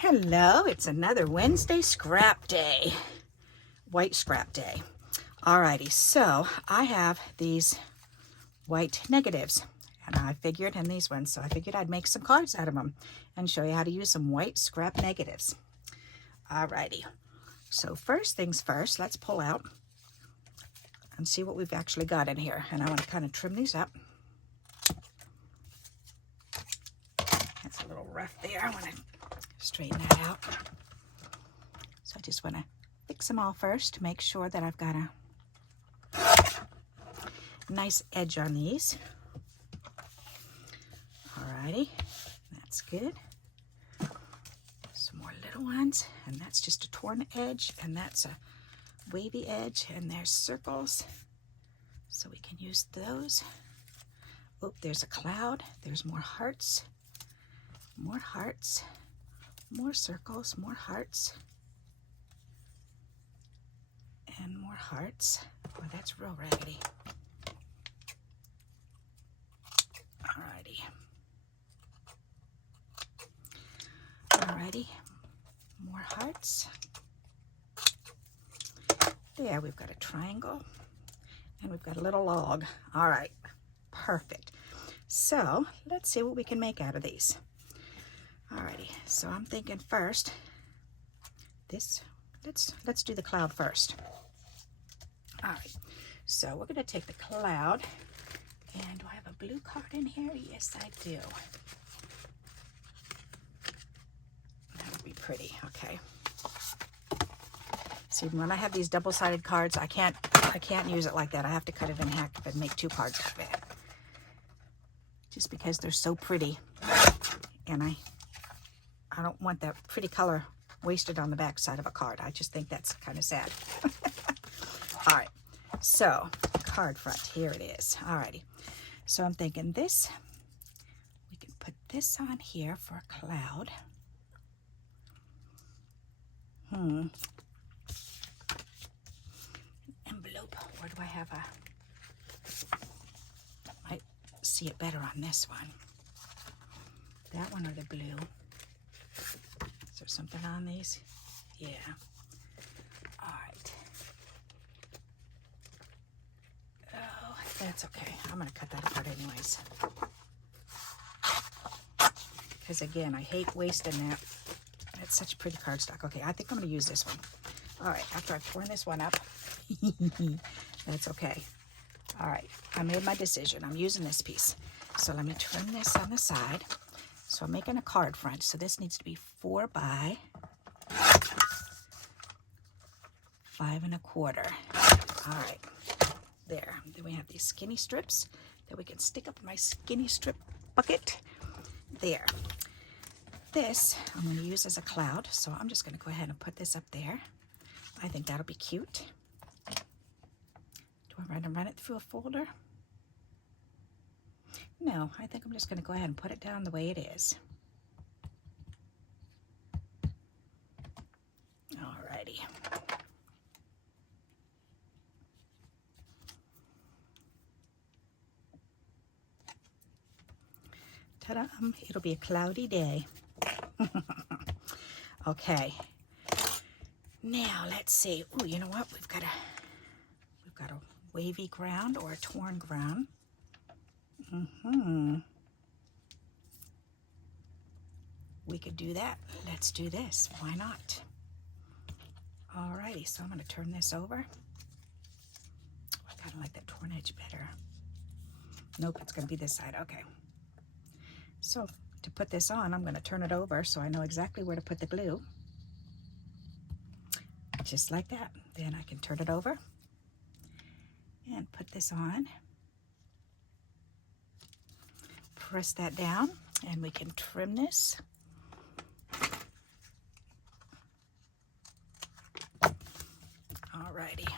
Hello, it's another Wednesday scrap day, white scrap day. Alrighty, so I have these white negatives and I figured, and these ones, so I figured I'd make some cards out of them and show you how to use some white scrap negatives. Alrighty, so first things first, let's pull out and see what we've actually got in here. And I want to kind of trim these up. That's a little rough there. I want to straighten that out. So I just want to fix them all first to make sure that I've got a nice edge on these. Alrighty, that's good. Some more little ones, and that's just a torn edge, and that's a wavy edge, and there's circles, so we can use those. Oh, there's a cloud. There's more hearts, more circles, more hearts, and more hearts. Oh, that's real raggedy. Alrighty, more hearts. There, we've got a triangle, and we've got a little log. All right, perfect. So let's see what we can make out of these. Alrighty, so I'm thinking first, let's do the cloud first. All right, so we're gonna take the cloud, and do I have a blue card in here? Yes, I do. That would be pretty, okay. See, when I have these double-sided cards, I can't use it like that. I have to cut it in half and make two cards out of it. Just because they're so pretty, and I don't want that pretty color wasted on the back side of a card. I just think that's kind of sad. All right, so card front, here it is. Alrighty, so I'm thinking this, we can put this on here for a cloud. An envelope, or do I have a, might see it better on this one. That one or the blue. Is there something on these? Yeah. All right. Oh, that's okay. I'm going to cut that apart anyways. Because again, I hate wasting that. That's such pretty cardstock. Okay, I think I'm going to use this one. All right, after I've torn this one up, that's okay. All right, I made my decision. I'm using this piece. So let me trim this on the side. So I'm making a card front. So this needs to be 4 by 5 1/4. All right, there. Then we have these skinny strips that we can stick up in my skinny strip bucket. There. This I'm going to use as a cloud. So I'm just going to go ahead and put this up there. I think that'll be cute. Do I run it through a folder? No, I think I'm just going to go ahead and put it down the way it is. Alrighty. Ta-da! It'll be a cloudy day. Okay. Now let's see. Oh, you know what? We've got a wavy ground or a torn ground. We could do that. Let's do this. Why not? Alrighty, so I'm going to turn this over. I kind of like that torn edge better. Nope, it's going to be this side. Okay. So to put this on, I'm going to turn it over so I know exactly where to put the glue. Just like that. Then I can turn it over and put this on. Press that down, and we can trim this. Alrighty.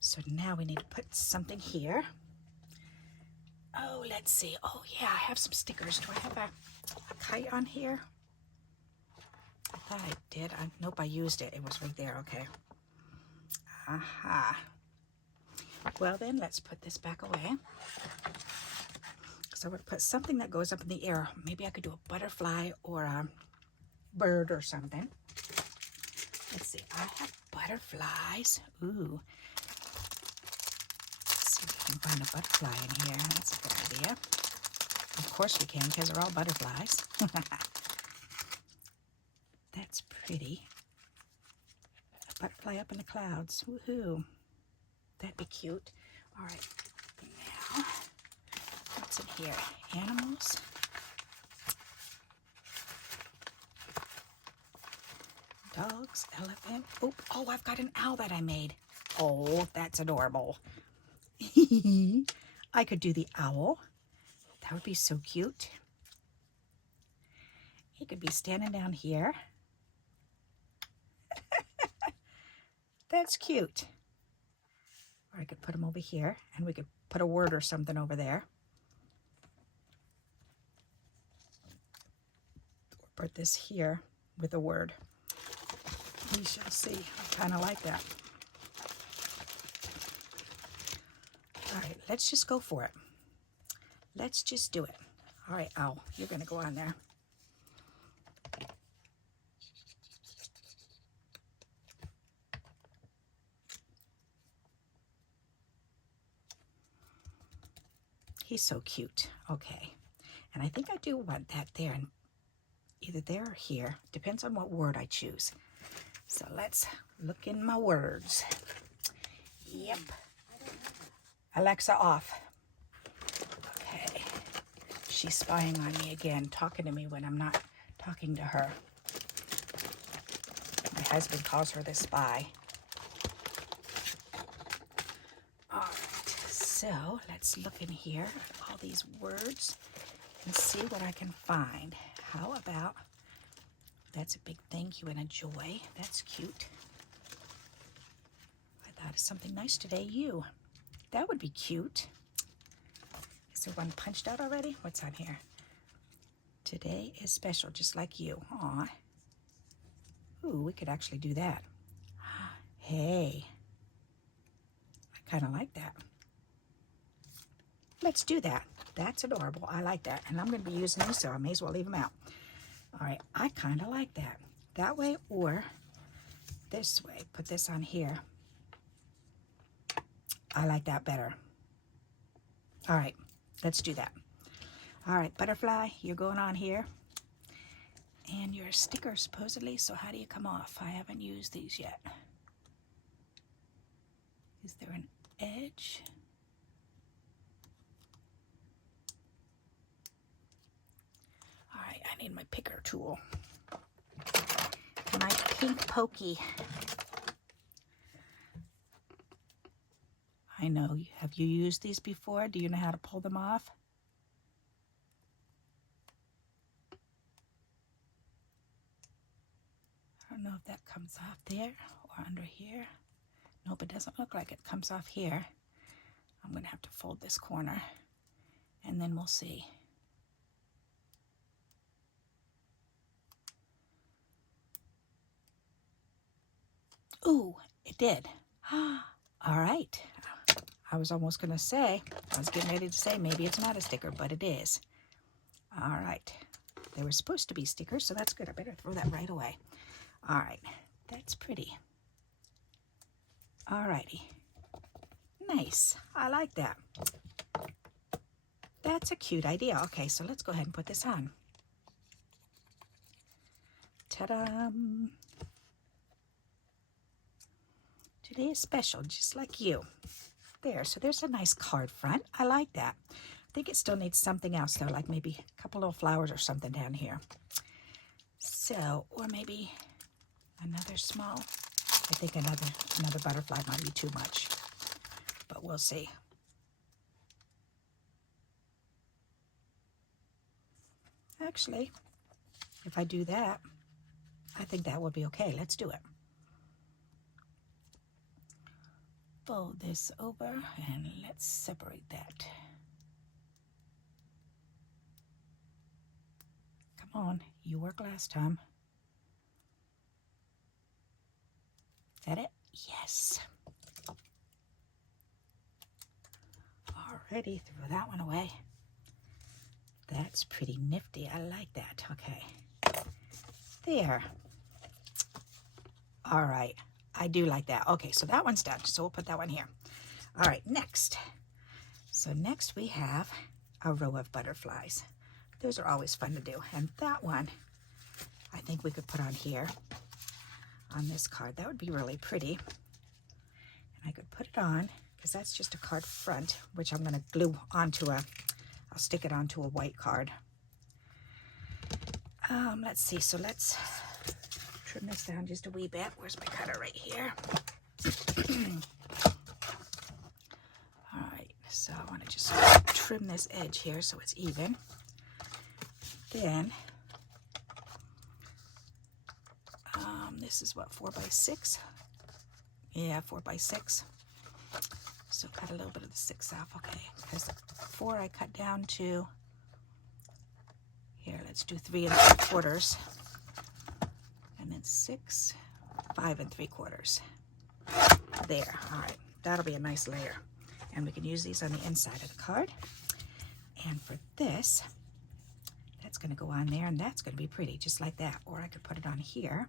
So now we need to put something here. Oh, let's see. Oh yeah, I have some stickers. Do I have a kite on here? I thought I did. Nope, I used it. It was right there. Okay. Aha. Well then, let's put this back away. So I'm going to put something that goes up in the air. Maybe I could do a butterfly or a bird or something. Let's see. I have butterflies. Ooh. Let's see if we can find a butterfly in here. That's a good idea. Of course we can, because they're all butterflies. That's pretty. A butterfly up in the clouds. Woohoo. That'd be cute. All right. Now, what's in here? Animals. Dogs, elephant. Oh, I've got an owl that I made. Oh, that's adorable. I could do the owl. That would be so cute. He could be standing down here. That's cute. Or I could put him over here, and we could put a word or something over there. Or put this here with a word. We shall see. I kind of like that. All right, let's just go for it. Let's just do it. All right, owl, you're going to go on there. He's so cute. Okay. And I think I do want that there, and either there or here. Depends on what word I choose. So let's look in my words. Yep. Alexa off. Okay. She's spying on me again, talking to me when I'm not talking to her. My husband calls her the spy. All right. So let's look in here at all these words and see what I can find. How about, that's a big thank you and a joy. That's cute. I thought of something nice today. You. That would be cute. Is there one punched out already? What's on here? Today is special, just like you. Aw. Ooh, we could actually do that. Hey. I kind of like that. Let's do that. That's adorable. I like that. And I'm going to be using these, so I may as well leave them out. All right. I kind of like that. That way or this way. Put this on here. I like that better. All right. Let's do that. All right. Butterfly, you're going on here. And your sticker, supposedly. So how do you come off? I haven't used these yet. Is there an edge? I need my picker tool. My pink pokey. I know. Have you used these before? Do you know how to pull them off? I don't know if that comes off there or under here. Nope, it doesn't look like it comes off here. I'm going to have to fold this corner, and then we'll see. Ooh, it did. All right. I was almost going to say, I was getting ready to say maybe it's not a sticker, but it is. All right. They were supposed to be stickers, so that's good. I better throw that right away. All right. That's pretty. All righty. Nice. I like that. That's a cute idea. Okay, so let's go ahead and put this on. Ta-da! Today is special, just like you. There, so there's a nice card front. I like that. I think it still needs something else, though, like maybe a couple little flowers or something down here. So, or maybe another small. I think another butterfly might be too much, but we'll see. Actually, if I do that, I think that will be okay. Let's do it. Fold this over and let's separate that. Come on, you worked last time. Is that it? Yes. Alrighty, throw that one away. That's pretty nifty. I like that. Okay. There. All right. I do like that. Okay, so that one's done. So we'll put that one here. All right, next. So next we have a row of butterflies. Those are always fun to do. And that one, I think we could put on here on this card. That would be really pretty. And I could put it on, because that's just a card front, which I'm going to glue onto I'll stick it onto a white card. Let's see. So let's trim this down just a wee bit. Where's my cutter? Right here. All right. So I want to just trim this edge here so it's even. Then, this is what, 4x6? Yeah, 4x6. So cut a little bit of the 6 off, okay? Because the 4 I cut down to, here, let's do 3 3/4. And then 6, 5 3/4. There, all right. That'll be a nice layer. And we can use these on the inside of the card. And for this, that's going to go on there, and that's going to be pretty, just like that. Or I could put it on here.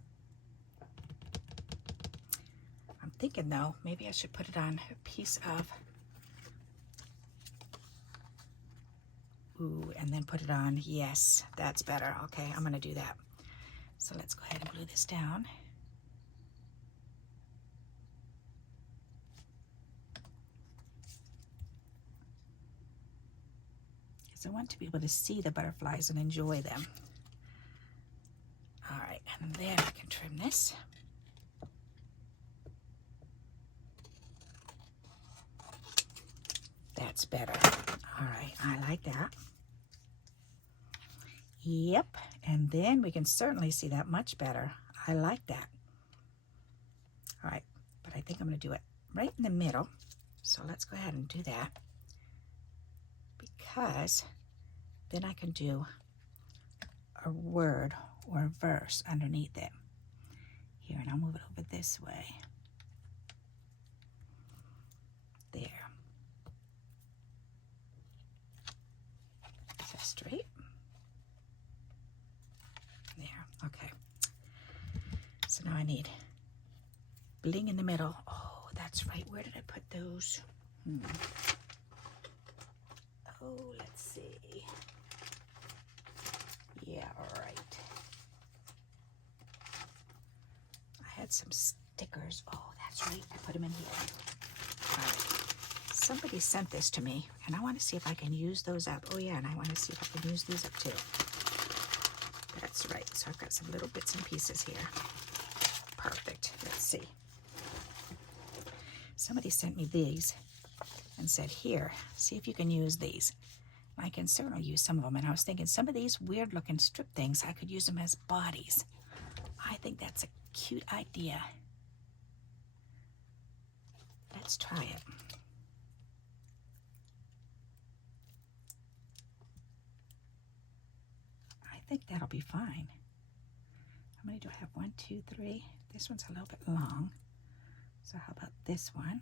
I'm thinking, though, maybe I should put it on a piece of, ooh, and then put it on, yes, that's better. Okay, I'm going to do that. So let's go ahead and glue this down. I want to be able to see the butterflies and enjoy them. All right, and then I can trim this. That's better. All right, I like that. Yep, and then we can certainly see that much better. I like that. All right, but I think I'm going to do it right in the middle. So let's go ahead and do that. Because then I can do a word or a verse underneath it. Here, and I'll move it over this way. There. Is that straight? There, okay. So now I need bling in the middle. Oh, that's right. Where did I put those? Oh, let's see. Yeah, all right. I had some stickers. Oh, that's right. I put them in here. All right. Somebody sent this to me, and I want to see if I can use those up. Oh, yeah, and I want to see if I can use these up, too. That's right. So I've got some little bits and pieces here. Perfect. Let's see. Somebody sent me these and said, here, see if you can use these. I can certainly use some of them. And I was thinking some of these weird looking strip things, I could use them as bodies. I think that's a cute idea. Let's try it. I think that'll be fine. How many do I have? 1, 2, 3. This one's a little bit long. So how about this one?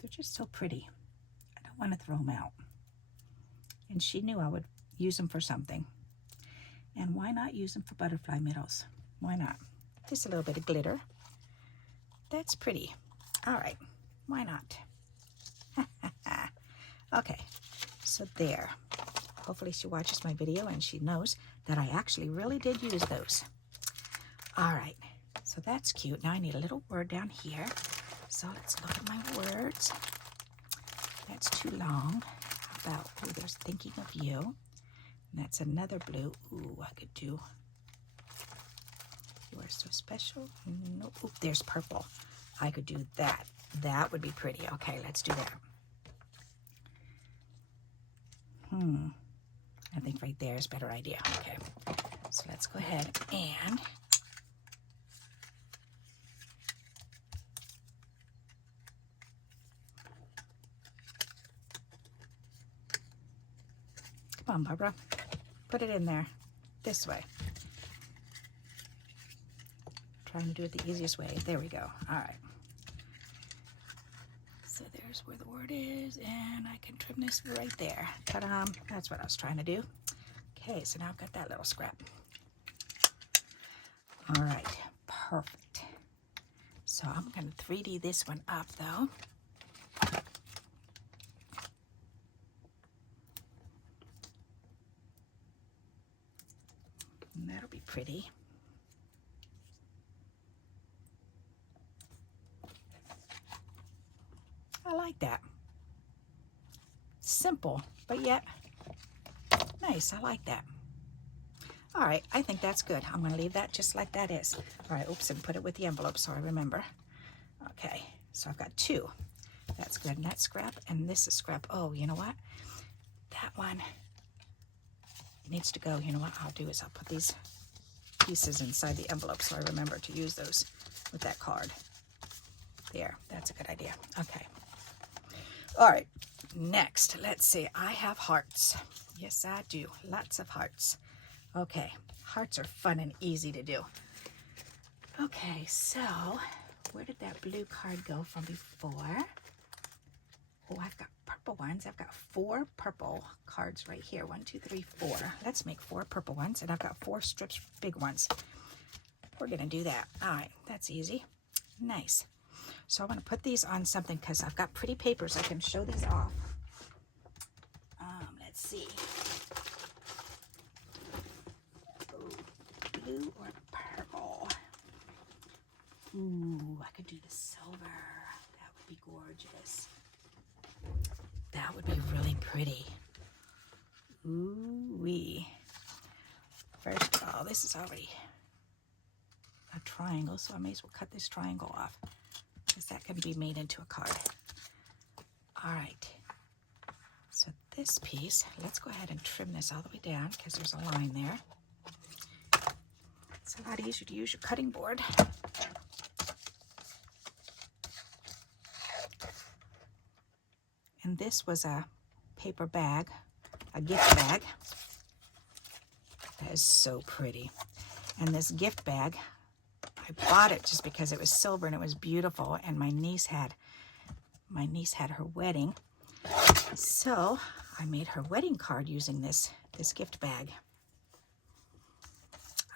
They're just so pretty. I don't want to throw them out. And she knew I would use them for something. And why not use them for butterfly middles? Why not? Just a little bit of glitter. That's pretty. All right. Why not? Okay. So there. Hopefully she watches my video and she knows that I actually really did use those. All right. So that's cute. Now I need a little word down here. So let's look at my words. That's too long. How about, oh, there's thinking of you. And that's another blue. Ooh, I could do, you are so special. Nope. Ooh, there's purple. I could do that. That would be pretty. Okay, let's do that. I think right there is a better idea. Okay. So let's go ahead and Come on, Barbara. Put it in there. This way. Trying to do it the easiest way. There we go. All right. So there's where the word is, and I can trim this right there. Ta-da! That's what I was trying to do. Okay, so now I've got that little scrap. All right, perfect. So I'm going to 3D this one up, though. And that'll be pretty. I like that. Simple, but yet nice. I like that. All right, I think that's good. I'm going to leave that just like that is. All right, oops, and put it with the envelope so I remember. Okay, so I've got 2. That's good. And that's scrap, and this is scrap. Oh, you know what? That one needs to go. You know what I'll do is I'll put these pieces inside the envelope so I remember to use those with that card. There, that's a good idea. Okay. All right, next, let's see. I have hearts. Yes, I do. Lots of hearts. Okay, hearts are fun and easy to do. Okay, so where did that blue card go from before? Oh, I've got purple ones. I've got 4 purple cards right here. 1, 2, 3, 4. Let's make 4 purple ones, and I've got 4 strips, big ones. We're going to do that. All right, that's easy. Nice. So I want to put these on something because I've got pretty papers. I can show these off. Let's see. Blue or purple? Ooh, I could do the silver. That would be gorgeous. That would be really pretty. Ooh-wee. First of all, this is already a triangle, so I may as well cut this triangle off, because that can be made into a card. All right, so this piece, let's go ahead and trim this all the way down because there's a line there. It's a lot easier to use your cutting board. And this was a paper bag, a gift bag. That is so pretty. And this gift bag, I bought it just because it was silver and it was beautiful, and my niece had her wedding, so I made her wedding card using this gift bag.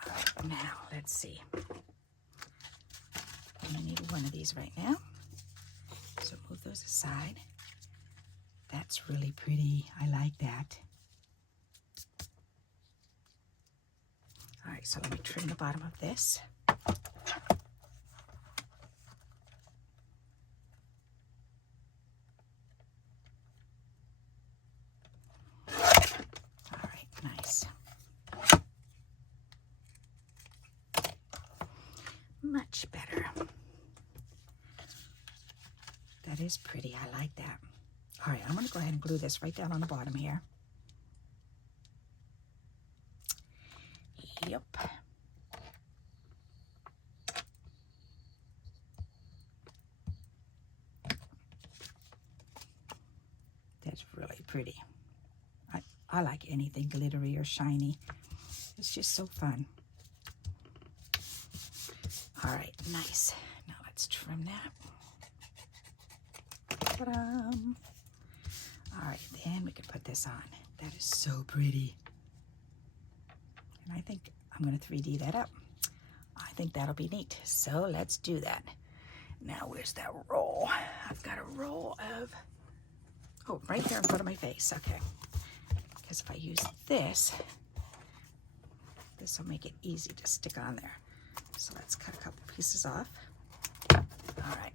All right, now let's see. I need one of these right now, so move those aside. That's really pretty. I like that. All right, so let me trim the bottom of this. All right, nice. Much better. That is pretty. I like that. All right, I'm going to go ahead and glue this right down on the bottom here. Yep. That's really pretty. I like anything glittery or shiny. It's just so fun. All right, nice. Now let's trim that. Ta-da! All right, then we can put this on. That is so pretty. And I think I'm going to 3D that up. I think that'll be neat. So let's do that. Now, where's that roll? I've got a roll of, oh, right there in front of my face. Okay. Because if I use this, this will make it easy to stick on there. So let's cut a couple pieces off. All right.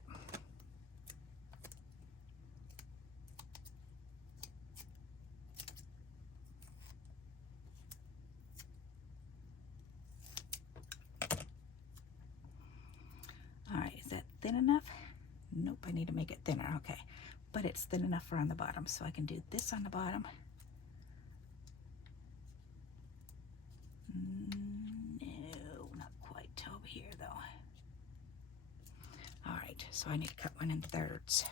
All right, is that thin enough? Nope, I need to make it thinner. Okay, but it's thin enough for on the bottom, so I can do this on the bottom. No, not quite over here though. All right, so I need to cut one in thirds.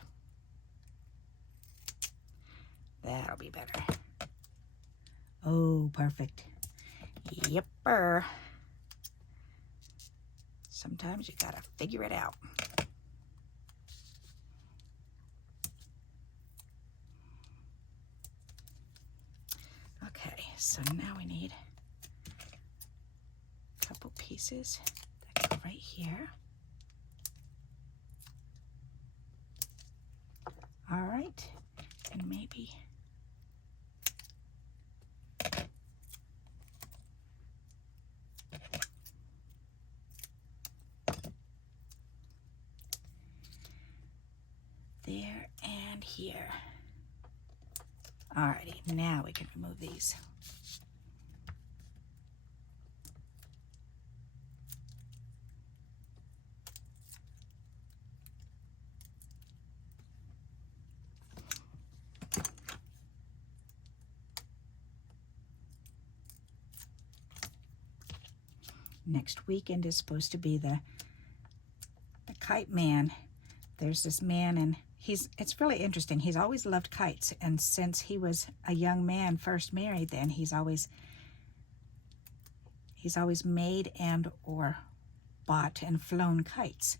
That'll be better. Oh, perfect. Yepper. Sometimes you gotta figure it out. Okay, so now we need a couple pieces that go right here. All right, and maybe there and here. Alrighty, now we can remove these. Next weekend is supposed to be the kite man. There's this man, and it's really interesting. He's always loved kites, and since he was a young man first married, then he's always made and or bought and flown kites.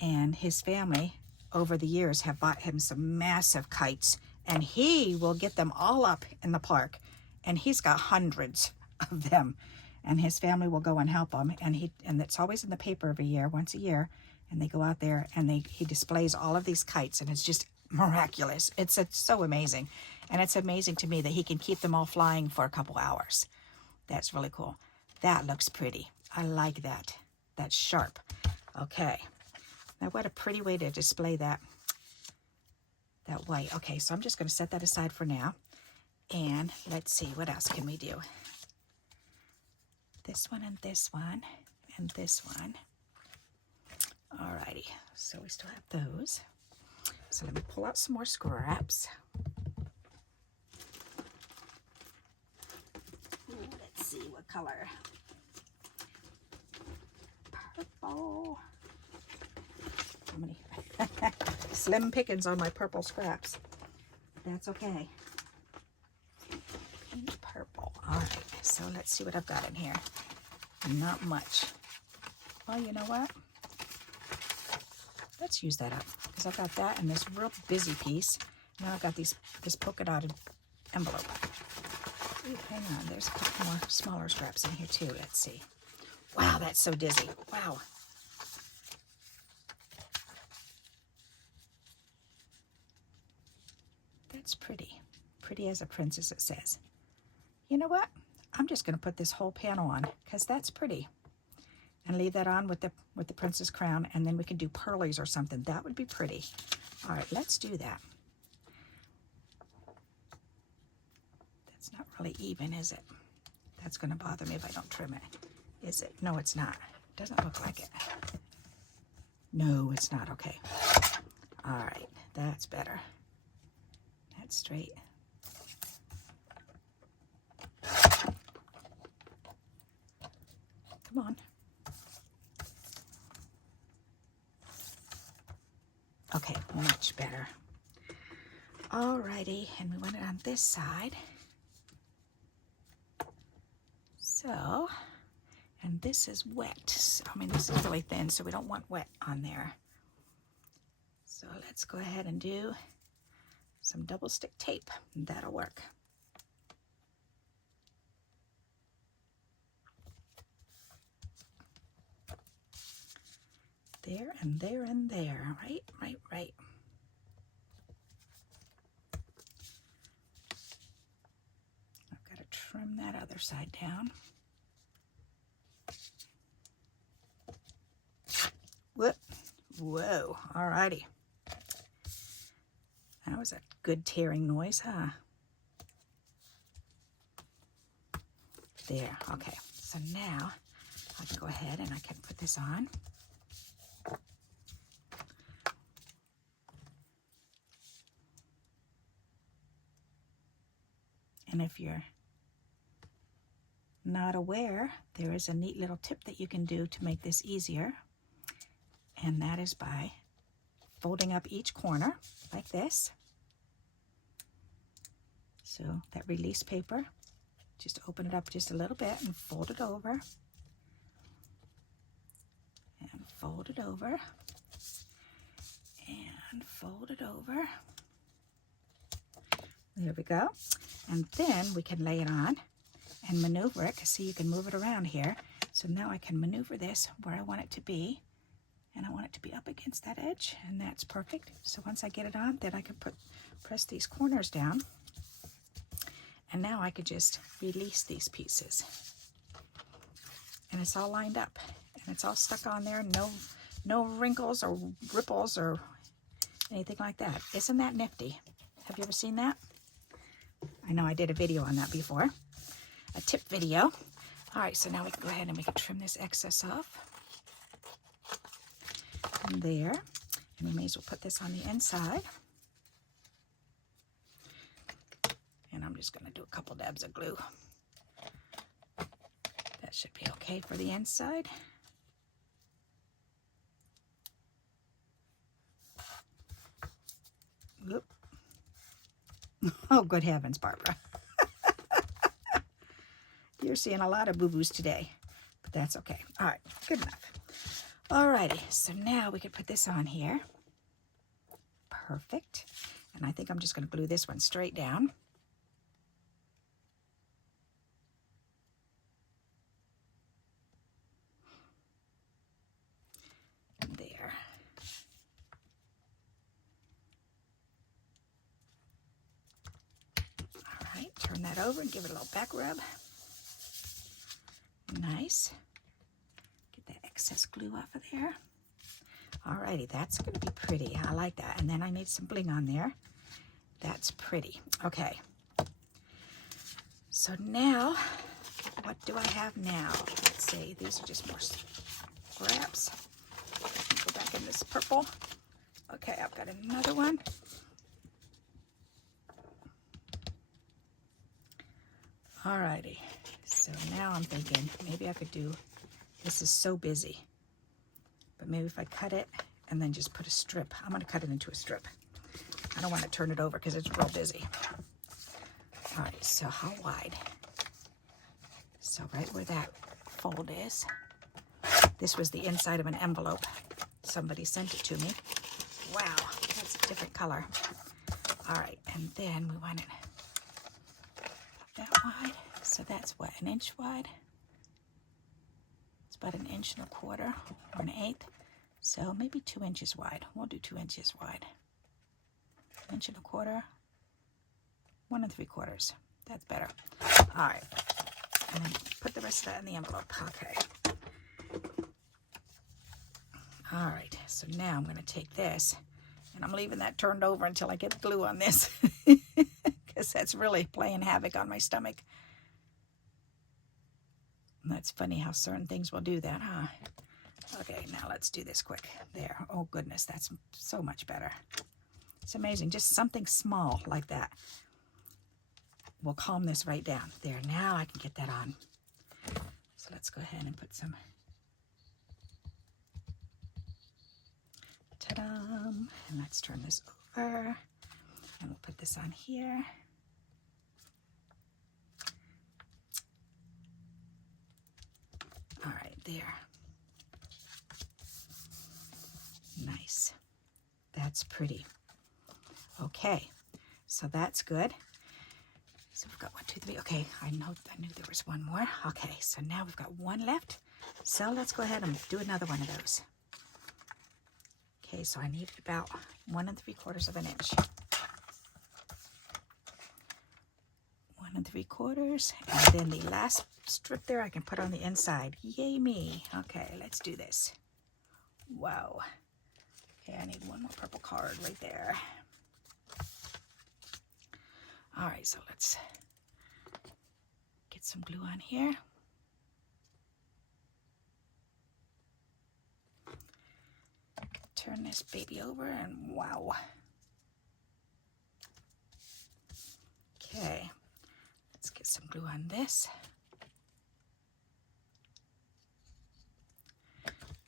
And his family over the years have bought him some massive kites, and he will get them all up in the park, and he's got hundreds of them, and his family will go and help him, and it's always in the paper every year, once a year, and they go out there and he displays all of these kites, and it's just miraculous. It's so amazing. And it's amazing to me that he can keep them all flying for a couple hours. That's really cool. That looks pretty. I like that. That's sharp. Okay. Now what a pretty way to display that white. Okay, so I'm just going to set that aside for now. And let's see, what else can we do? This one and this one and this one. Alrighty, so we still have those. So let me pull out some more scraps. Ooh, let's see what color. Purple. How many? Slim pickings on my purple scraps. That's okay. Pink, purple. Alright, so let's see what I've got in here. Not much. Well, you know what? Let's use that up, because I've got that and this real busy piece. Now I've got this polka dotted envelope. Ooh, hang on, there's a couple more smaller scraps in here too. Let's see. Wow, that's so dizzy. Wow. That's pretty. Pretty as a princess, it says. You know what? I'm just going to put this whole panel on, because that's pretty. And leave that on with the princess crown, and then we can do pearlies or something. That would be pretty. All right, let's do that. That's not really even, is it? That's going to bother me if I don't trim it. Is it? No, it's not. Doesn't look like it. No, it's not. Okay. All right, that's better. That's straight. Come on. Okay, much better. Alrighty, and we want it on this side. So, and this is wet. So, I mean, this is really thin, so we don't want wet on there. So let's go ahead and do some double stick tape. That'll work. There and there and there, right. I've got to trim that other side down. Whoop. Whoa, alrighty. That was a good tearing noise, huh? There, okay. So now I can go ahead and I can put this on. And if you're not aware, there is a neat little tip that you can do to make this easier. And that is by folding up each corner like this. So that release paper Just open it up just a little bit and fold it over. And fold it over. And fold it over. There we go. And then we can lay it on and maneuver it. See, you can move it around here. So now I can maneuver this where I want it to be. And I want it to be up against that edge, and that's perfect. So once I get it on, then I can press these corners down. And now I could just release these pieces. And it's all lined up. And it's all stuck on there. No wrinkles or ripples or anything like that. Isn't that nifty? Have you ever seen that? I know I did a video on that before. A tip video. All right, so now we can go ahead and we can trim this excess off. And there. And we may as well put this on the inside. And I'm just going to do a couple dabs of glue. That should be okay for the inside. Whoop. Oh, good heavens, Barbara. You're seeing a lot of boo-boos today, but that's okay. All right, good enough. Alrighty, so now we can put this on here. Perfect. And I think I'm just going to glue this one straight down. There. All right, turn that over and give it a little back rub. Nice. Get that excess glue off of there. Alrighty, that's going to be pretty. I like that. And then I made some bling on there. That's pretty. Okay. So now, what do I have now? Let's see. These are just more scraps. Go back in this purple. Okay, I've got another one. Alrighty. So now I'm thinking maybe I could do, this is so busy, but maybe if I cut it and then just put a strip. I'm going to cut it into a strip. I don't want to turn it over because it's real busy. All right, so how wide? So right where that fold is. This was the inside of an envelope. Somebody sent it to me. Wow, that's a different color. All right, and then we want it that wide. So that's what, 1 inch wide? It's about 1 1/4 or 1/8. So maybe 2 inches wide. We'll do 2 inches wide. 1 1/4, 1 3/4. That's better. All right. And then put the rest of that in the envelope. Okay. All right. So now I'm going to take this, and I'm leaving that turned over until I get glue on this, because that's really playing havoc on my stomach. And that's funny how certain things will do that, huh? Okay, now let's do this quick. There. Oh, goodness, that's so much better. It's amazing. Just something small like that will calm this right down. There, now I can get that on. So let's go ahead and put some. Ta-da! And let's turn this over. And we'll put this on here. All right, there. Nice. That's pretty. Okay, so that's good. So we've got 1, 2, 3. Okay, I knew there was one more. Okay, so now we've got one left. So let's go ahead and do another one of those. Okay, so I needed about 1 3/4 of an inch. 1 3/4, and then the last strip there I can put on the inside. Yay me. Okay, let's do this. Wow. Okay, I need one more purple card right there. All right, so let's get some glue on here. Turn this baby over, and wow. Okay, let's get some glue on this.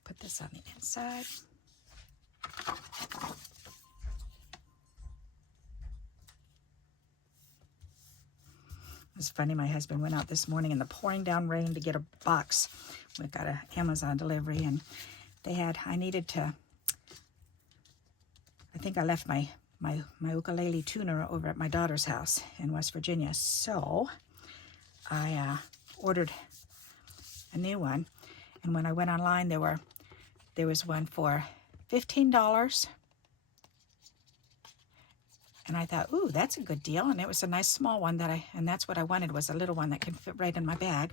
Put this on the inside. It's funny, my husband went out this morning in the pouring down rain to get a box. We got an Amazon delivery, and I needed to, I think I left my ukulele tuner over at my daughter's house in West Virginia. So I ordered a new one, and when I went online, there was one for $15. And I thought, ooh, that's a good deal. And it was a nice small one and that's what I wanted, was a little one that can fit right in my bag.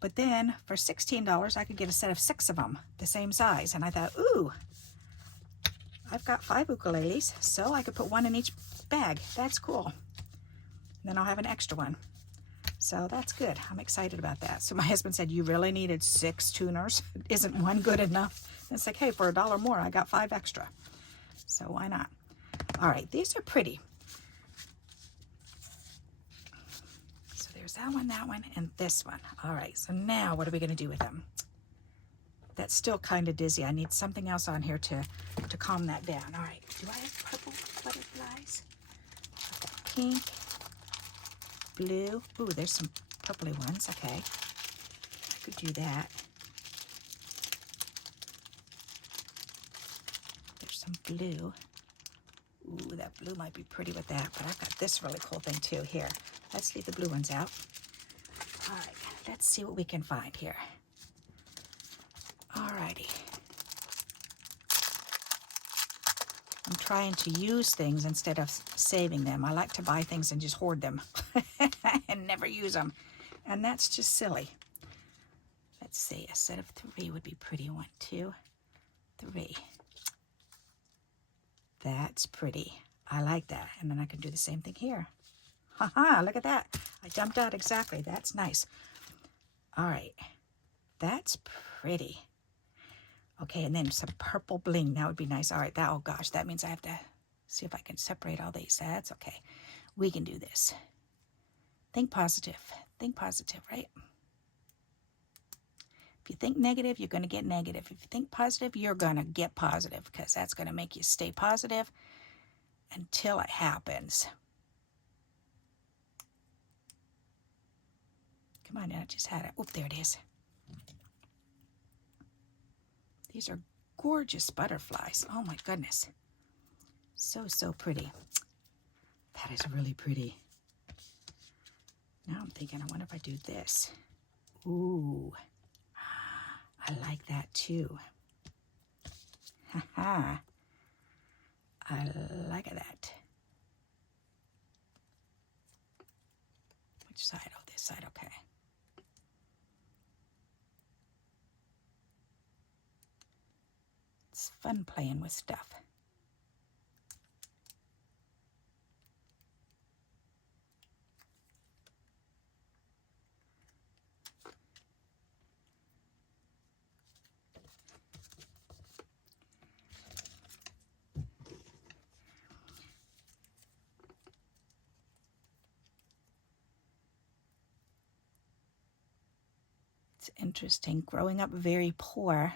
But then for $16, I could get a set of 6 of them, the same size. And I thought, ooh, I've got 5 ukuleles, so I could put 1 in each bag. That's cool. And then I'll have an extra one. So that's good. I'm excited about that. So my husband said, you really needed 6 tuners? Isn't 1 good enough? And it's like, hey, for $1 more, I got 5 extra. So why not? All right, these are pretty. So there's that one, and this one. All right, so now what are we going to do with them? That's still kind of dizzy. I need something else on here to calm that down. All right, do I have purple butterflies? I've got pink, blue. Ooh, there's some purpley ones. Okay, I could do that. There's some blue. Ooh, that blue might be pretty with that, but I've got this really cool thing too. Here, let's leave the blue ones out. All right, let's see what we can find here. All righty. I'm trying to use things instead of saving them. I like to buy things and just hoard them and never use them. And that's just silly. Let's see, a set of 3 would be pretty. 1, 2, 3. That's pretty. I like that. And then I can do the same thing here. Haha, look at that. I jumped out exactly. That's nice. All right. That's pretty. Okay, and then some purple bling. That would be nice. All right, oh gosh, that means I have to see if I can separate all these. That's okay. We can do this. Think positive. Think positive, right? If you think negative, you're going to get negative. If you think positive, you're going to get positive, because that's going to make you stay positive until it happens. Come on, I just had it. Oh, there it is. These are gorgeous butterflies. Oh my goodness. So, so pretty. That is really pretty. Now I'm thinking, I wonder if I do this. Ooh. I like that too. Haha. I like that. Which side? Oh, this side. Okay. It's fun playing with stuff. It's interesting. Growing up very poor,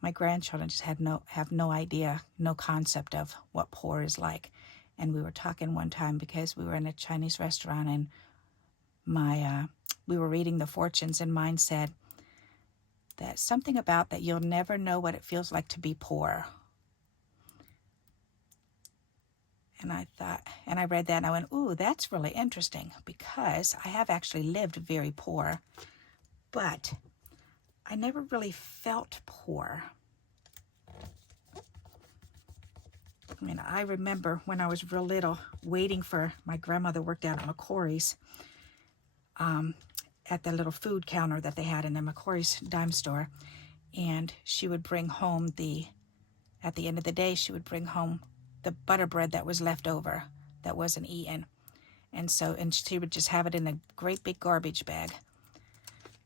my grandchildren just have no idea, no concept of what poor is like. And we were talking one time because we were in a Chinese restaurant, and we were reading the fortunes, and mine said that something about that you'll never know what it feels like to be poor. And I thought, and I read that and I went, ooh, that's really interesting, because I have actually lived very poor, but I never really felt poor. I mean, I remember when I was real little, waiting for my grandmother worked out at McCory's, at the little food counter that they had in the McCory's dime store, and she would bring home at the end of the day, she would bring home the butter bread that was left over, that wasn't eaten. And she would just have it in a great big garbage bag.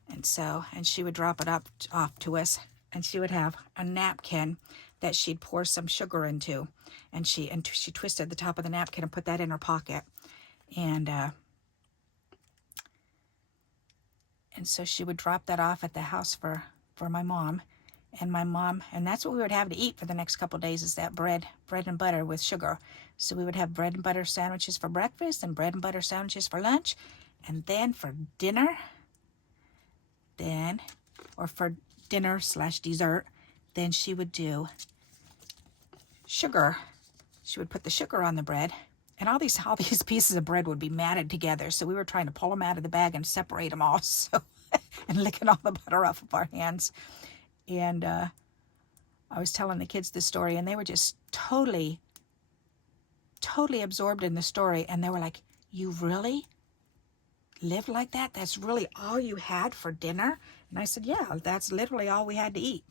And she would drop it off to us, and she would have a napkin that she'd pour some sugar into, and she twisted the top of the napkin and put that in her pocket. And so she would drop that off at the house for my mom, And my mom, and that's what we would have to eat for the next couple of days, is that bread and butter with sugar. So we would have bread and butter sandwiches for breakfast and bread and butter sandwiches for lunch. And then for dinner, for dinner / dessert, then she would do sugar. She would put the sugar on the bread, and all these pieces of bread would be matted together. So we were trying to pull them out of the bag and separate them all, so and licking all the butter off of our hands. And I was telling the kids this story, and they were just totally absorbed in the story. And they were like, "You really lived like that? That's really all you had for dinner?" And I said, "Yeah, that's literally all we had to eat."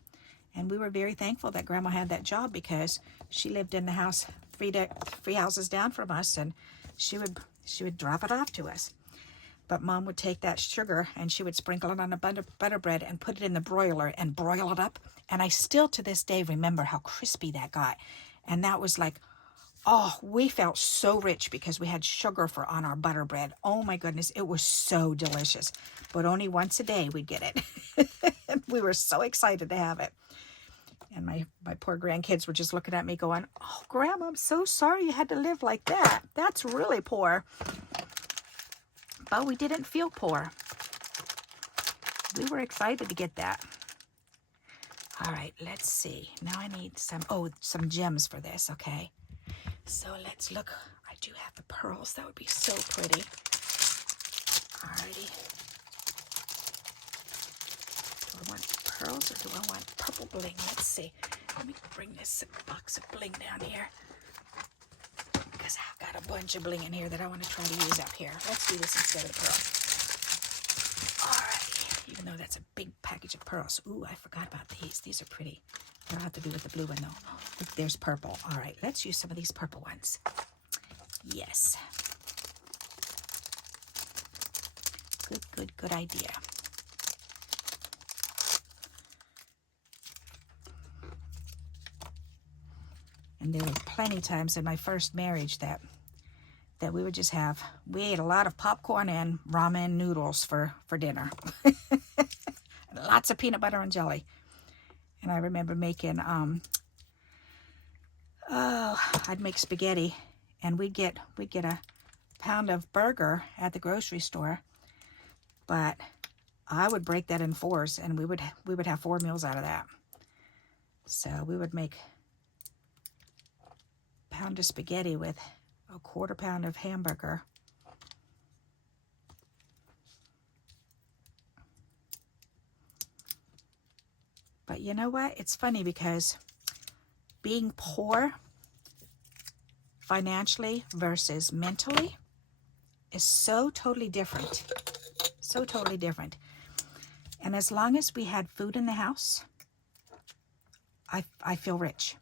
And we were very thankful that Grandma had that job, because she lived in the house three houses down from us, and she would drop it off to us. But Mom would take that sugar and she would sprinkle it on a butter bread and put it in the broiler and broil it up. And I still to this day remember how crispy that got. And that was like, oh, we felt so rich because we had sugar on our butter bread. Oh my goodness, it was so delicious. But only once a day we'd get it. And we were so excited to have it. And my poor grandkids were just looking at me going, "Oh, Grandma, I'm so sorry you had to live like that. That's really poor." But we didn't feel poor. We were excited to get that. All right, let's see. Now I need some gems for this, okay? So let's look. I do have the pearls. That would be so pretty. Alrighty. Do I want pearls or do I want purple bling? Let's see. Let me bring this box of bling down here, because I've got a bunch of bling in here that I want to try to use up here. Let's do this instead of pearl. Alright. Even though that's a big package of pearls. Ooh, I forgot about these. These are pretty. They'll have to do with the blue one though. Look, there's purple. Alright, let's use some of these purple ones. Yes. Good idea. And there were plenty of times in my first marriage that we would just we ate a lot of popcorn and ramen noodles for dinner. Lots of peanut butter and jelly. And I remember making, I'd make spaghetti, and we'd get a pound of burger at the grocery store, but I would break that in fours, and we would have 4 meals out of that. So we would make a pound of spaghetti with a 1/4 pound of hamburger. But you know what? It's funny because being poor financially versus mentally is so totally different. So totally different. And as long as we had food in the house, I feel rich.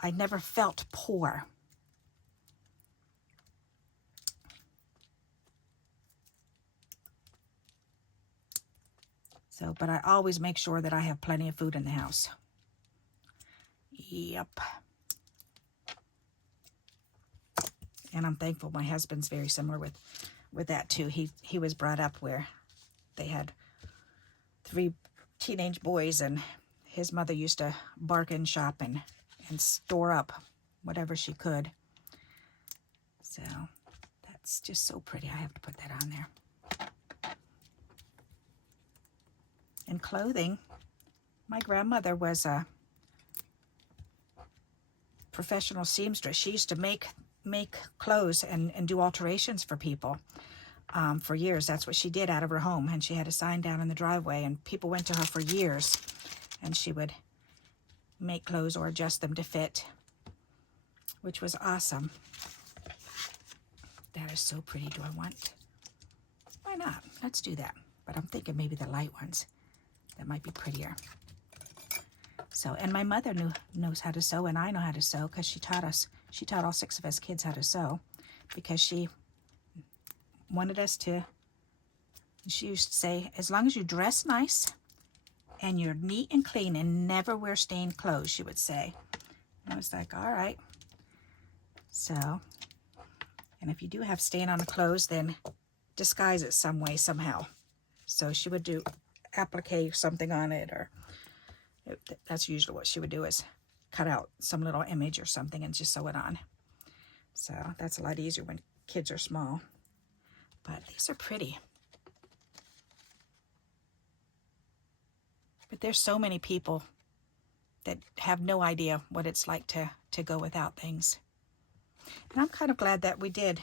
I never felt poor. So, but I always make sure that I have plenty of food in the house. Yep. And I'm thankful my husband's very similar with that too. He was brought up where they had 3 teenage boys, and his mother used to bargain shop and store up whatever she could. So that's just so pretty. I have to put that on there. And clothing, my grandmother was a professional seamstress. She used to make clothes and do alterations for people for years. That's what she did out of her home, and she had a sign down in the driveway, and people went to her for years, and she would make clothes or adjust them to fit, which was awesome. That is so pretty. Do I want? Why not? Let's do that. But I'm thinking maybe the light ones. That might be prettier. So, and my mother knows how to sew, and I know how to sew because she taught us. She taught all 6 of us kids how to sew because she wanted us to. She used to say, as long as you dress nice and you're neat and clean and never wear stained clothes, she would say. And I was like, all right. So, and if you do have stain on the clothes, then disguise it some way, somehow. So she would do applique something on it, or that's usually what she would do, is cut out some little image or something and just sew it on. So that's a lot easier when kids are small. But these are pretty. But there's so many people that have no idea what it's like to go without things. And I'm kind of glad that we did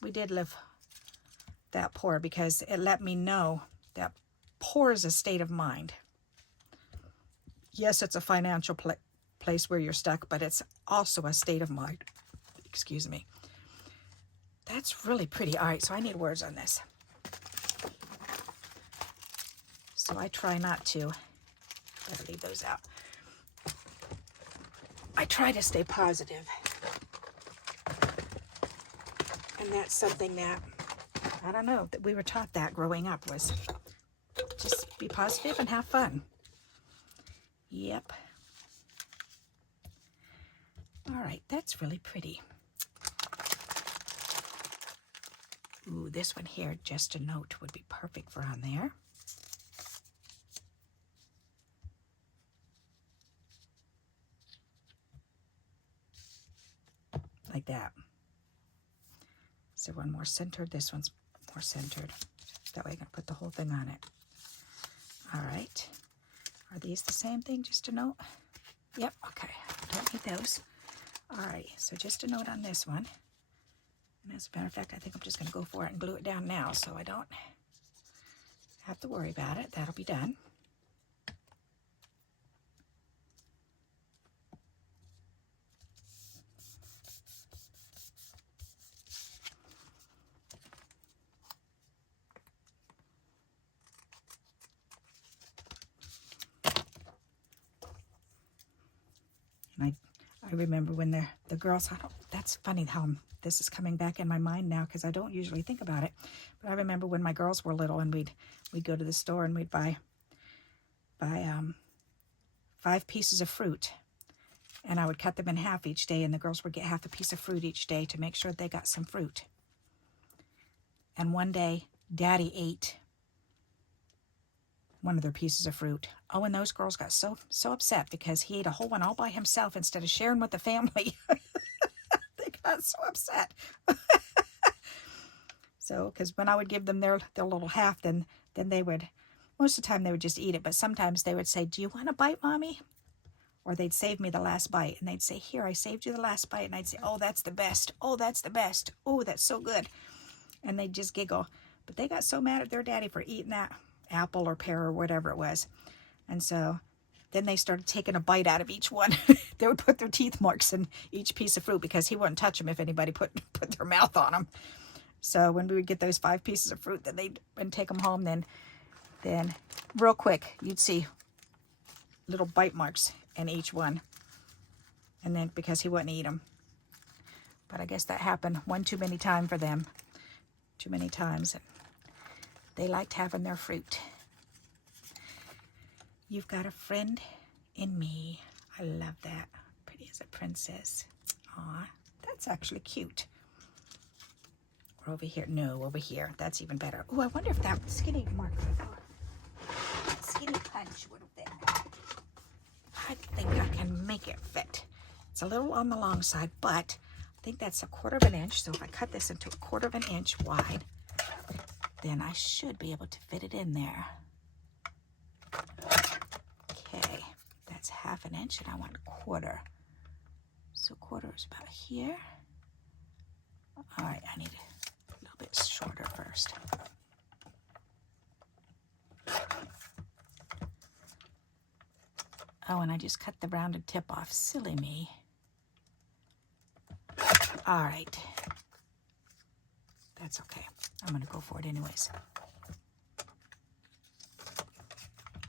live that poor, because it let me know that poor is a state of mind. Yes, it's a financial place where you're stuck, but it's also a state of mind. Excuse me. That's really pretty. All right, so I need words on this. So I try not to. Better leave those out. I try to stay positive. And that's something that, I don't know, that we were taught that growing up, was just be positive and have fun. Yep. All right, that's really pretty. Ooh, this one here, just a note, would be perfect for on there. Like that. So one more centered, this one's more centered. That way I can put the whole thing on it. All right. Are these the same thing, just a note? Yep, okay. Don't need those. All right, so just a note on this one. And as a matter of fact, I think I'm just going to go for it and glue it down now so I don't have to worry about it. That'll be done. And I remember when the girls, that's funny how this is coming back in my mind now, because I don't usually think about it. But I remember when my girls were little and we'd go to the store and we'd buy 5 pieces of fruit. And I would cut them in half each day, and the girls would get half a piece of fruit each day to make sure they got some fruit. And one day, Daddy ate one of their pieces of fruit. Oh, and those girls got so upset because he ate a whole one all by himself instead of sharing with the family. They got so upset. So, because when I would give them their little half, then they would, most of the time they would just eat it, but sometimes they would say, "Do you want a bite, Mommy?" Or they'd save me the last bite, and they'd say, "Here, I saved you the last bite." And I'd say, "Oh, that's the best. Oh, that's the best. Oh, that's so good." And they'd just giggle. But they got so mad at their daddy for eating that apple or pear or whatever it was. And so then they started taking a bite out of each one. They would put their teeth marks in each piece of fruit because he wouldn't touch them if anybody put their mouth on them. So when we would get those 5 pieces of fruit, then they'd take them home, then real quick, you'd see little bite marks in each one. And then because he wouldn't eat them. But I guess that happened one too many times for them. Too many times. They liked having their fruit. You've got a friend in me. I love that. Pretty as a princess. Aw, that's actually cute. Or over here. No, over here. That's even better. Oh, I wonder if that skinny marker, skinny punch would fit. I think I can make it fit. It's a little on the long side, but I think that's 1/4 inch. So if I cut this into 1/4 inch wide, then I should be able to fit it in there. Okay, that's 1/2 inch, and I want 1/4. So 1/4 is about here. All right, I need a little bit shorter first. Oh, and I just cut the rounded tip off. Silly me. All right. That's okay. I'm going to go for it anyways.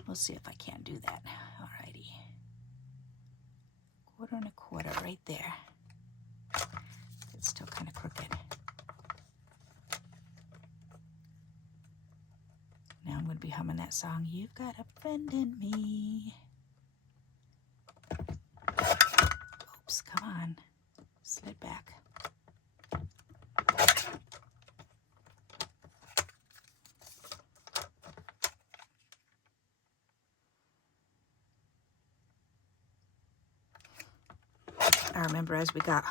We'll see if I can't do that. All righty. 1/4 and 1/4 right there. It's still kind of crooked. Now I'm going to be humming that song, "You've Got a Friend in Me." Oops, come on. Slid back. I remember as we got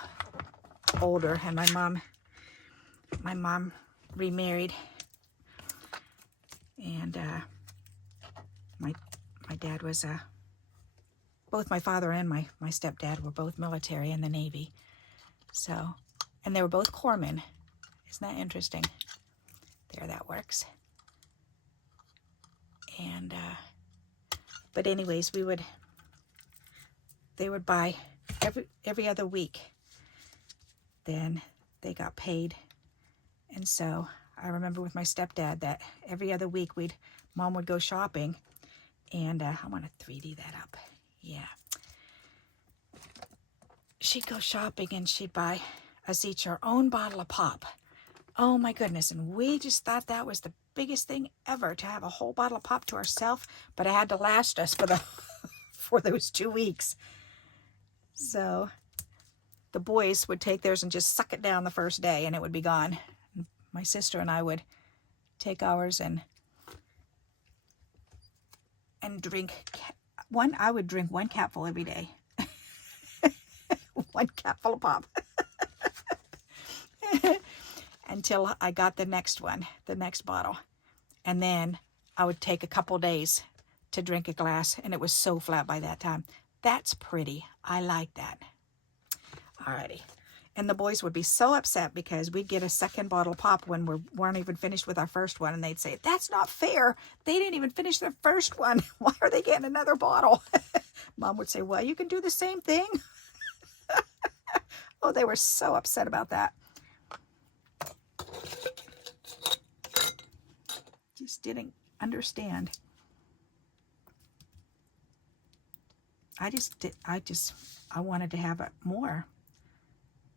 older and my mom remarried, and my dad was both my father and my stepdad were both military in the Navy. So, and they were both corpsmen. Isn't that interesting? There, that works. And but anyways, they would buy every other week. Then they got paid. And so I remember with my stepdad that every other week Mom would go shopping, and I want to 3D that up. Yeah. She'd go shopping and she'd buy us each our own bottle of pop. Oh my goodness. And we just thought that was the biggest thing ever, to have a whole bottle of pop to ourselves, but it had to last us for those 2 weeks. So the boys would take theirs and just suck it down the first day, and it would be gone. My sister and I would take ours and drink one. I would drink 1 capful every day. 1 capful of pop. Until I got the next one, the next bottle. And then I would take a couple days to drink a glass, and it was so flat by that time. That's pretty. I like that. Alrighty. And the boys would be so upset because we'd get a second bottle of pop when we weren't even finished with our first one, and they'd say, "That's not fair. They didn't even finish their first one. Why are they getting another bottle?" Mom would say, "Well, you can do the same thing." Oh, they were so upset about that. Just didn't understand. I wanted to have it more.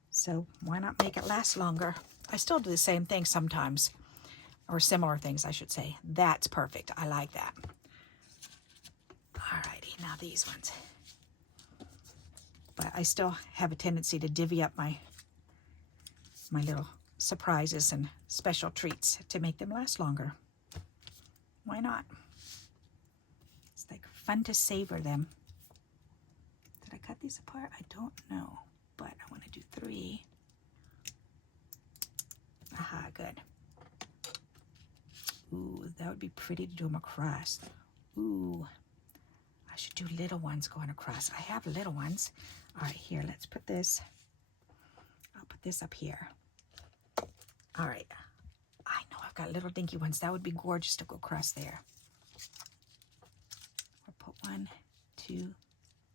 So why not make it last longer? I still do the same thing sometimes, or similar things, I should say. That's perfect. I like that. Alrighty, now these ones. But I still have a tendency to divvy up my little surprises and special treats to make them last longer. Why not? It's like fun to savor them. Did I cut these apart? I don't know, but I want to do 3. Aha, good. Ooh, that would be pretty to do them across. Ooh, I should do little ones going across. I have little ones. All right, here, let's put this. I'll put this up here. All right. I know I've got little dinky ones. That would be gorgeous to go across there. Or put 1, 2,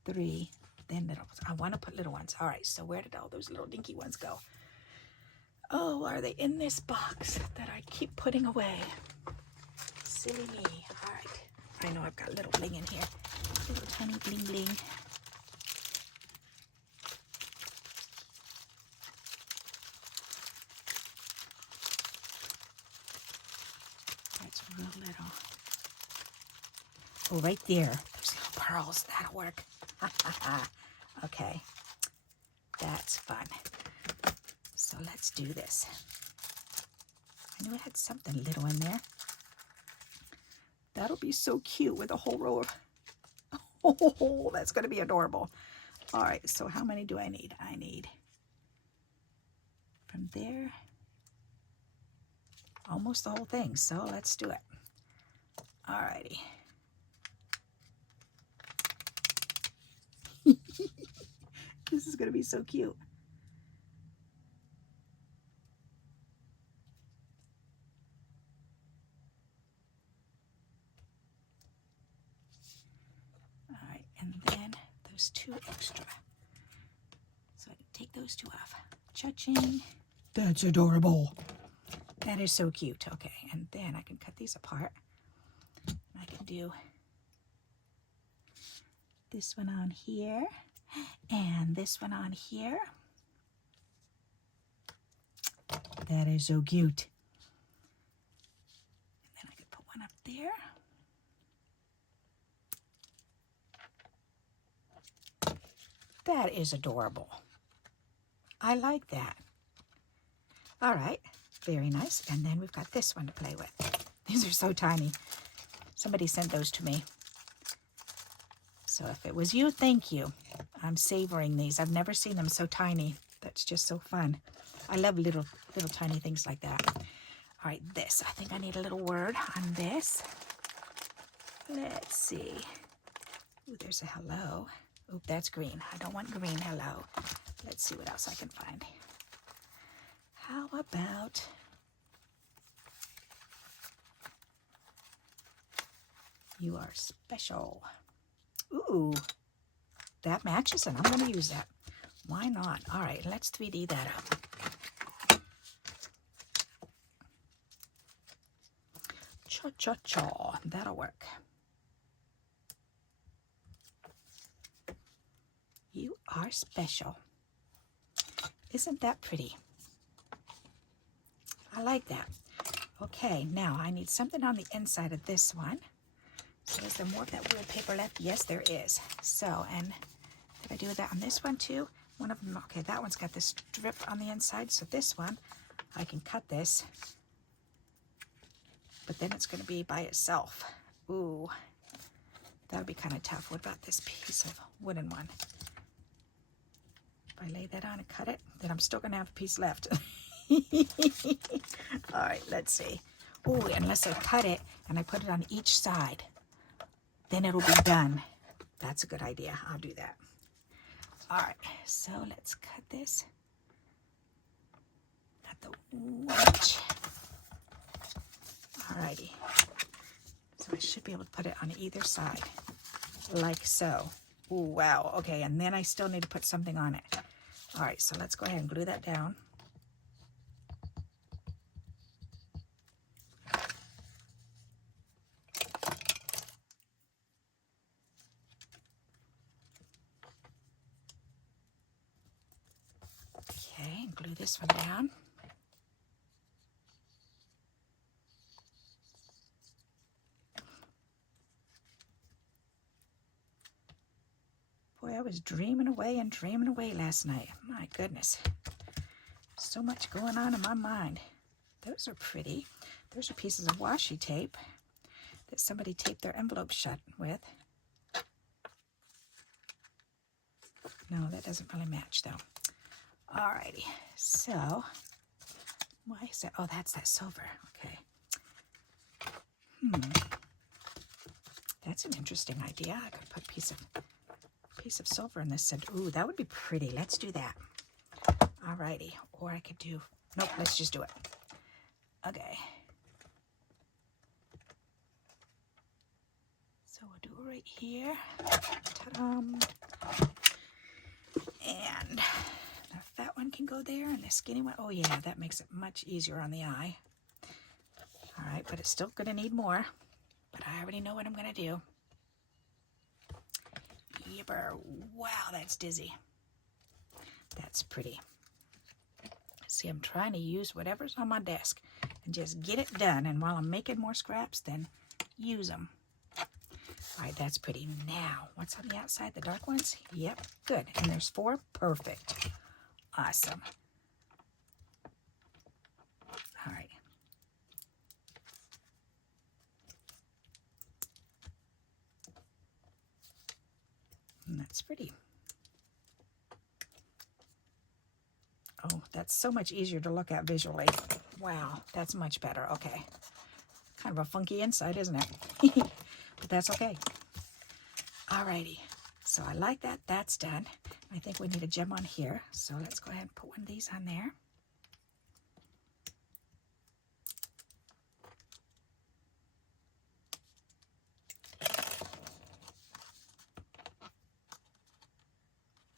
3, then little ones. I want to put little ones. All right, so where did all those little dinky ones go? Oh, are they in this box that I keep putting away? Silly me. All right. I know I've got little bling in here. Little tiny bling bling. That's real little. Oh, right there. There's little pearls. That'll work. Okay. That's fun. So let's do this. I knew it had something little in there. That'll be so cute with a whole row of... Oh, that's going to be adorable. All right, so how many do I need? I need from there almost the whole thing. So let's do it. All righty. This is going to be so cute. All right, and then those 2 extra. So I can take those 2 off. Cha-ching. That's adorable. That is so cute. Okay, and then I can cut these apart. I can do this one on here and this one on here. That is so cute. And then I could put one up there. That is adorable. I like that. All right, very nice. And then we've got this one to play with. These are so tiny. Somebody sent those to me. So if it was you, thank you. I'm savoring these. I've never seen them so tiny. That's just so fun. I love little tiny things like that. All right, this. I think I need a little word on this. Let's see. Ooh, there's a hello. Oop, that's green. I don't want green hello. Let's see what else I can find. How about... You are special. Ooh, that matches and I'm going to use that. Why not? All right, let's 3D that up. Cha-cha-cha. That'll work. You are special. Isn't that pretty? I like that. Okay, now I need something on the inside of this one. So is there more of that weird paper left? Yes, there is. So, and did I do that on this one too? One of them, okay, that one's got this strip on the inside. So this one, I can cut this, but then it's going to be by itself. Ooh, that'll be kind of tough. What about this piece of wooden one? If I lay that on and cut it, then I'm still going to have a piece left. All right, let's see. Ooh, unless I cut it and I put it on each side, then it'll be done. That's a good idea. I'll do that. All right, so let's cut this at the wedge. All righty. So I should be able to put it on either side, like so. Ooh, wow. Okay, and then I still need to put something on it. All right, so let's go ahead and glue that down. Okay, and glue this one down. Boy, I was dreaming away and dreaming away last night. My goodness. So much going on in my mind. Those are pretty. Those are pieces of washi tape that somebody taped their envelope shut with. No, that doesn't really match though. Alrighty, so, why is that? Oh, that's that silver. Okay. That's an interesting idea. I could put a piece of silver in this center. Ooh, that would be pretty. Let's do that. Alrighty, or I could do. Nope, let's just do it. Okay. So we'll do it right here. Ta-da! And if that one can go there and the skinny one, oh yeah, that makes it much easier on the eye. All right, but it's still gonna need more, but I already know what I'm gonna do. Yipper, wow, that's dizzy. That's pretty. See, I'm trying to use whatever's on my desk and just get it done. And while I'm making more scraps, then use them. All right, that's pretty. Now, what's on the outside? The dark ones? Yep, good. And there's 4. Perfect. Awesome. All right. And that's pretty. Oh, that's so much easier to look at visually. Wow, that's much better. Okay. Kind of a funky inside, isn't it? But that's okay. Alrighty. So I like that. That's done. I think we need a gem on here. So let's go ahead and put one of these on there.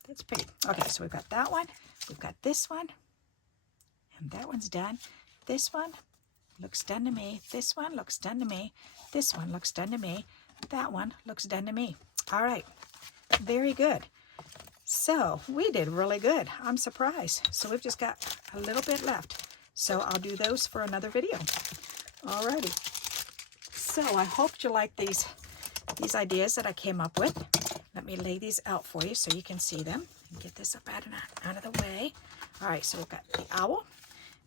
That's pretty. Okay, so we've got that one. We've got this one. And that one's done. This one looks done to me. This one looks done to me. This one looks done to me. That one looks done to me. All right. Very good. So we did really good. I'm surprised. So we've just got a little bit left. So I'll do those for another video. All righty. So I hope you like these ideas that I came up with. Let me lay these out for you so you can see them. And get this up out of the way. All right, so we've got the owl.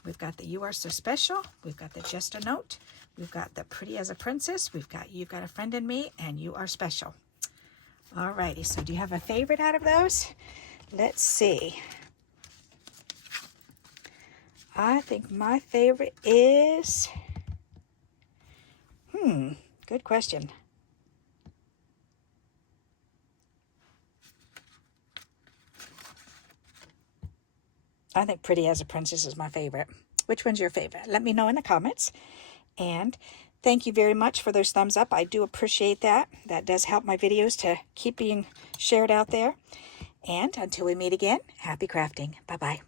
We've got the You Are So Special. We've got the Just a Note. We've got the Pretty as a Princess. We've got You've Got a Friend in Me, and You Are Special. Alrighty, so do you have a favorite out of those? Let's see. I think my favorite is, good question. I think Pretty as a Princess is my favorite. Which one's your favorite? Let me know in the comments. And thank you very much for those thumbs up. I do appreciate that. That does help my videos to keep being shared out there. And until we meet again, happy crafting. Bye-bye.